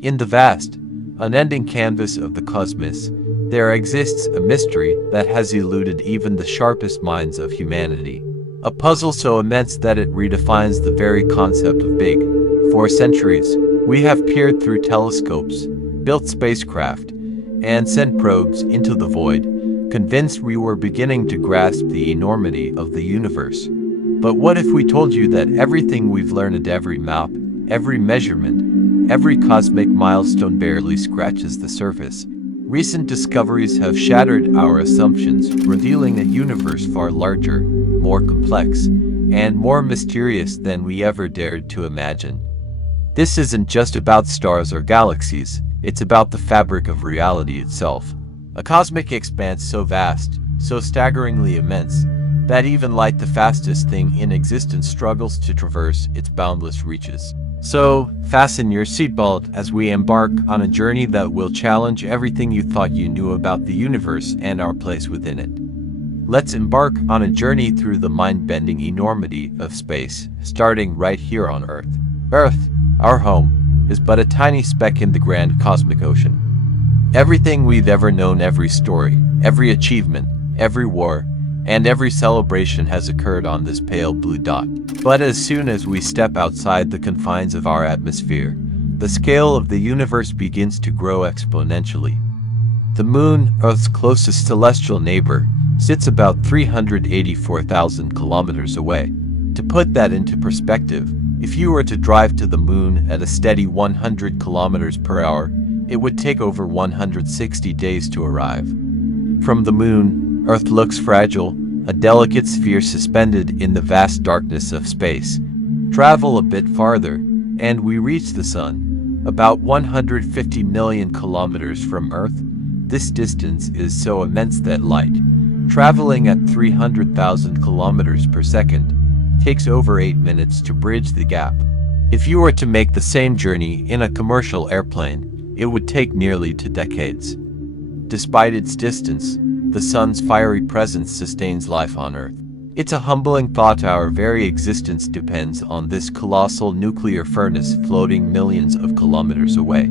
In the vast, unending canvas of the cosmos, there exists a mystery that has eluded even the sharpest minds of humanity. A puzzle so immense that it redefines the very concept of big. For centuries, we have peered through telescopes, built spacecraft, and sent probes into the void, convinced we were beginning to grasp the enormity of the universe. But what if we told you that everything we've learned, every map, every measurement, every cosmic milestone barely scratches the surface? Recent discoveries have shattered our assumptions, revealing a universe far larger, more complex, and more mysterious than we ever dared to imagine. This isn't just about stars or galaxies, it's about the fabric of reality itself. A cosmic expanse so vast, so staggeringly immense, that even light, the fastest thing in existence, struggles to traverse its boundless reaches. So, fasten your seatbelt as we embark on a journey that will challenge everything you thought you knew about the universe and our place within it. Let's embark on a journey through the mind-bending enormity of space, starting right here on Earth. Earth, our home, is but a tiny speck in the grand cosmic ocean. Everything we've ever known, every story, every achievement, every war, and every celebration has occurred on this pale blue dot. But as soon as we step outside the confines of our atmosphere, the scale of the universe begins to grow exponentially. The Moon, Earth's closest celestial neighbor, sits about 384,000 kilometers away. To put that into perspective, if you were to drive to the Moon at a steady 100 kilometers per hour, it would take over 160 days to arrive. From the Moon, Earth looks fragile, a delicate sphere suspended in the vast darkness of space. Travel a bit farther, and we reach the Sun, about 150 million kilometers from Earth. This distance is so immense that light, traveling at 300,000 kilometers per second, takes over 8 minutes to bridge the gap. If you were to make the same journey in a commercial airplane, it would take nearly 2 decades. Despite its distance, the Sun's fiery presence sustains life on Earth. It's a humbling thought our very existence depends on this colossal nuclear furnace floating millions of kilometers away.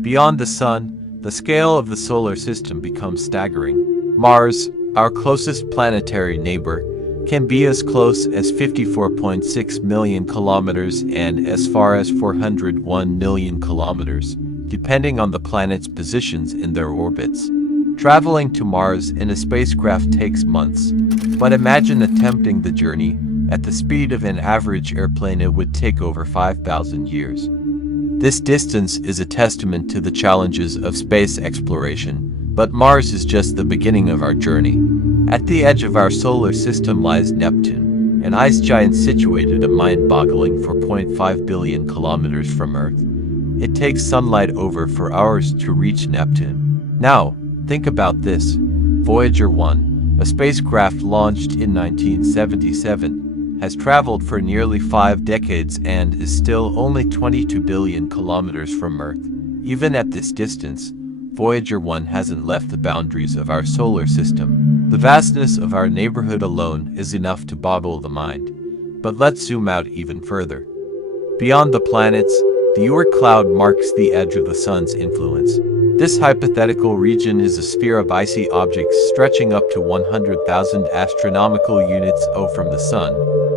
Beyond the Sun, the scale of the solar system becomes staggering. Mars, our closest planetary neighbor, can be as close as 54.6 million kilometers and as far as 401 million kilometers, depending on the planet's positions in their orbits. Traveling to Mars in a spacecraft takes months, but imagine attempting the journey. At the speed of an average airplane, it would take over 5,000 years. This distance is a testament to the challenges of space exploration, but Mars is just the beginning of our journey. At the edge of our solar system lies Neptune, an ice giant situated a mind-boggling 4.5 billion kilometers from Earth. It takes sunlight over 4 hours to reach Neptune. Now, think about this. Voyager 1, a spacecraft launched in 1977, has traveled for nearly 5 decades and is still only 22 billion kilometers from Earth. Even at this distance, Voyager 1 hasn't left the boundaries of our solar system. The vastness of our neighborhood alone is enough to boggle the mind. But let's zoom out even further. Beyond the planets, the Oort cloud marks the edge of the Sun's influence. This hypothetical region is a sphere of icy objects stretching up to 100,000 astronomical units from the Sun.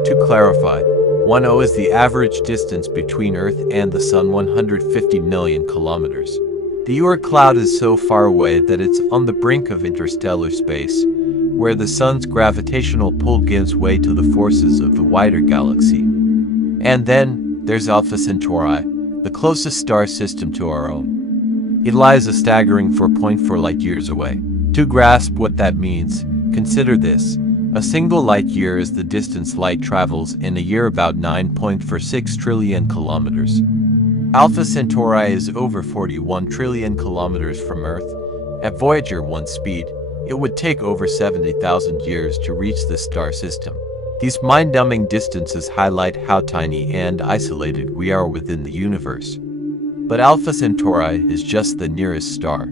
To clarify, 1 is the average distance between Earth and the Sun, 150 million kilometers. The Oort cloud is so far away that it's on the brink of interstellar space, where the Sun's gravitational pull gives way to the forces of the wider galaxy. And then, there's Alpha Centauri, the closest star system to our own. It lies a staggering 4.4 light-years away. To grasp what that means, consider this. A single light-year is the distance light travels in a year, about 9.46 trillion kilometers. Alpha Centauri is over 41 trillion kilometers from Earth. At Voyager 1 speed, it would take over 70,000 years to reach this star system. These mind-numbing distances highlight how tiny and isolated we are within the universe. But Alpha Centauri is just the nearest star.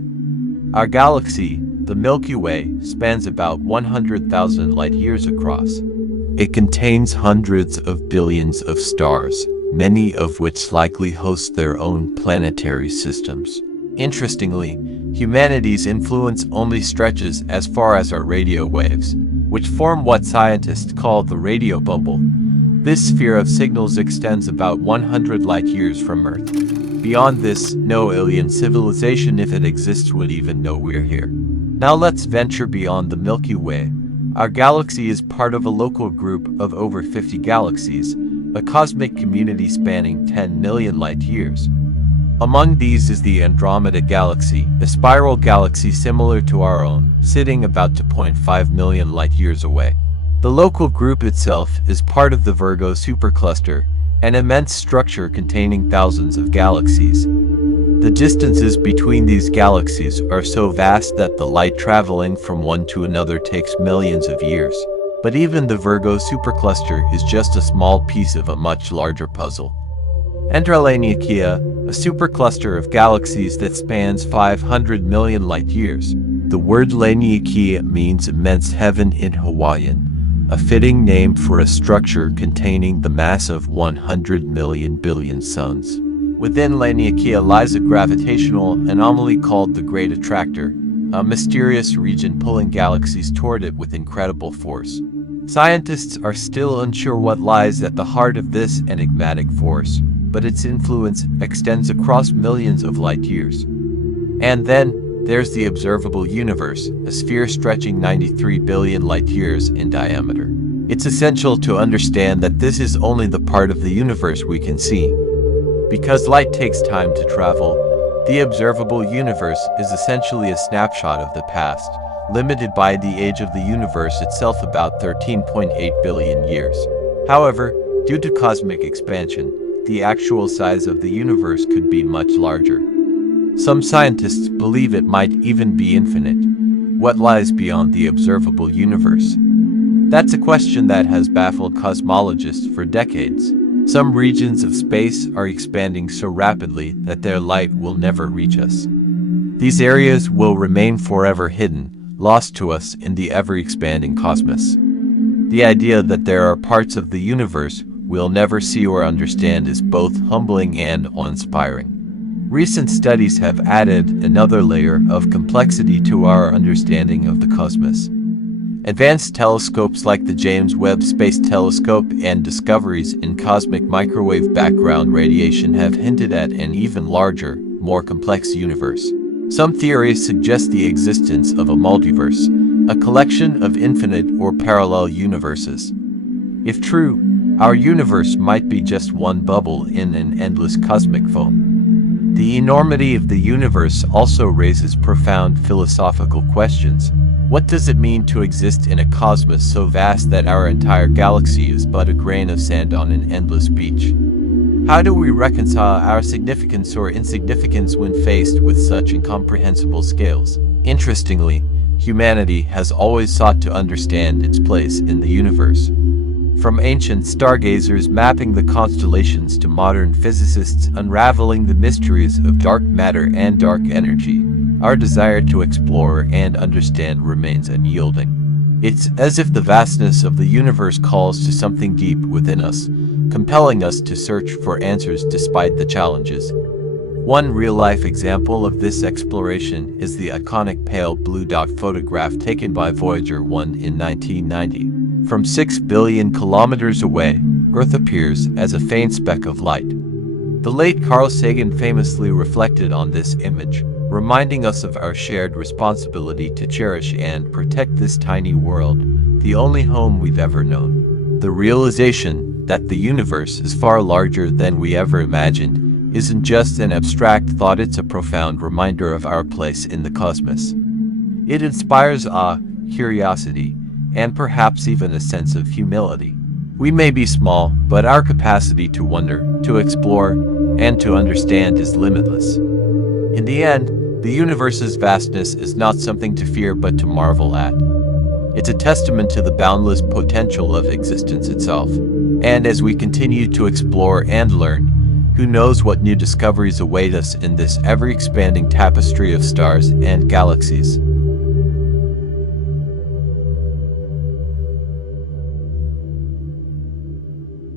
Our galaxy, the Milky Way, spans about 100,000 light-years across. It contains hundreds of billions of stars, many of which likely host their own planetary systems. Interestingly, humanity's influence only stretches as far as our radio waves, which form what scientists call the radio bubble. This sphere of signals extends about 100 light-years from Earth. Beyond this, no alien civilization, if it exists, would even know we're here. Now let's venture beyond the Milky Way. Our galaxy is part of a local group of over 50 galaxies, a cosmic community spanning 10 million light-years. Among these is the Andromeda Galaxy, a spiral galaxy similar to our own, sitting about 2.5 million light-years away. The local group itself is part of the Virgo supercluster, an immense structure containing thousands of galaxies. The distances between these galaxies are so vast that the light traveling from one to another takes millions of years. But even the Virgo supercluster is just a small piece of a much larger puzzle. Enter Laniakea, a supercluster of galaxies that spans 500 million light-years. The word Laniakea means immense heaven in Hawaiian, a fitting name for a structure containing the mass of 100 million billion suns. Within Laniakea lies a gravitational anomaly called the Great Attractor, a mysterious region pulling galaxies toward it with incredible force. Scientists are still unsure what lies at the heart of this enigmatic force, but its influence extends across millions of light-years. And then, there's the observable universe, a sphere stretching 93 billion light-years in diameter. It's essential to understand that this is only the part of the universe we can see. Because light takes time to travel, the observable universe is essentially a snapshot of the past, limited by the age of the universe itself, about 13.8 billion years. However, due to cosmic expansion, the actual size of the universe could be much larger. Some scientists believe it might even be infinite. What lies beyond the observable universe? That's a question that has baffled cosmologists for decades. Some regions of space are expanding so rapidly that their light will never reach us. These areas will remain forever hidden, lost to us in the ever-expanding cosmos. The idea that there are parts of the universe we'll never see or understand is both humbling and awe-inspiring. Recent studies have added another layer of complexity to our understanding of the cosmos. Advanced telescopes like the James Webb Space Telescope and discoveries in cosmic microwave background radiation have hinted at an even larger, more complex universe. Some theories suggest the existence of a multiverse, a collection of infinite or parallel universes. If true, our universe might be just one bubble in an endless cosmic foam. The enormity of the universe also raises profound philosophical questions. What does it mean to exist in a cosmos so vast that our entire galaxy is but a grain of sand on an endless beach? How do we reconcile our significance or insignificance when faced with such incomprehensible scales? Interestingly, humanity has always sought to understand its place in the universe. From ancient stargazers mapping the constellations to modern physicists unraveling the mysteries of dark matter and dark energy, our desire to explore and understand remains unyielding. It's as if the vastness of the universe calls to something deep within us, compelling us to search for answers despite the challenges. One real-life example of this exploration is the iconic pale blue dot photograph taken by Voyager 1 in 1990. From 6 billion kilometers away, Earth appears as a faint speck of light. The late Carl Sagan famously reflected on this image, reminding us of our shared responsibility to cherish and protect this tiny world, the only home we've ever known. The realization that the universe is far larger than we ever imagined isn't just an abstract thought, it's a profound reminder of our place in the cosmos. It inspires awe, curiosity, and perhaps even a sense of humility. We may be small, but our capacity to wonder, to explore, and to understand is limitless. In the end, the universe's vastness is not something to fear but to marvel at. It's a testament to the boundless potential of existence itself. And as we continue to explore and learn, who knows what new discoveries await us in this ever-expanding tapestry of stars and galaxies.